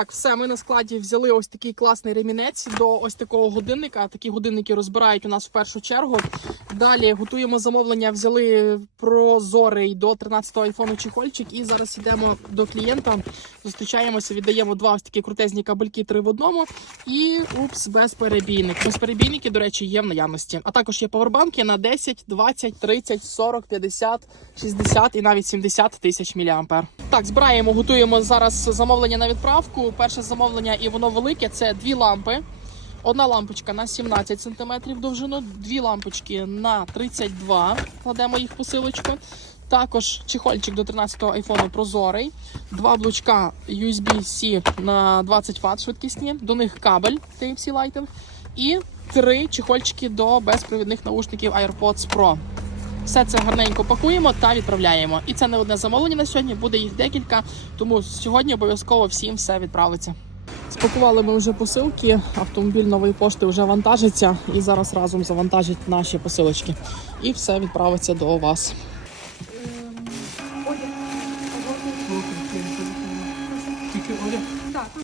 Так, все, ми на складі взяли ось такий класний ремінець до ось такого годинника. Такі годинники розбирають у нас в першу чергу. Далі готуємо замовлення, взяли прозорий до 13-го айфону чехольчик. І зараз йдемо до клієнта, зустрічаємося, віддаємо два ось такі крутезні кабельки три в одному. І упс, безперебійник. Безперебійники, до речі, є в наявності. А також є павербанки на 10, 20, 30, 40, 50, 60 і навіть 70 тисяч мА. Так, збираємо, готуємо зараз замовлення на відправку. Перше замовлення, і воно велике. Це дві лампи. Одна лампочка на 17 см довжину, дві лампочки на 32 кладемо їх посилочку. Також чехольчик до 13-го айфону прозорий, два блочка USB-C на 20 Вт швидкісні, до них кабель Type-C Lightning і три чехольчики до безпровідних наушників AirPods Pro. Все це гарненько пакуємо та відправляємо. І це не одне замовлення на сьогодні, буде їх декілька, тому сьогодні обов'язково всім все відправиться. Спакували ми вже посилки. Автомобіль нової пошти вже вантажиться і зараз разом завантажать наші посилочки. І все відправиться до вас. Тільки Оля.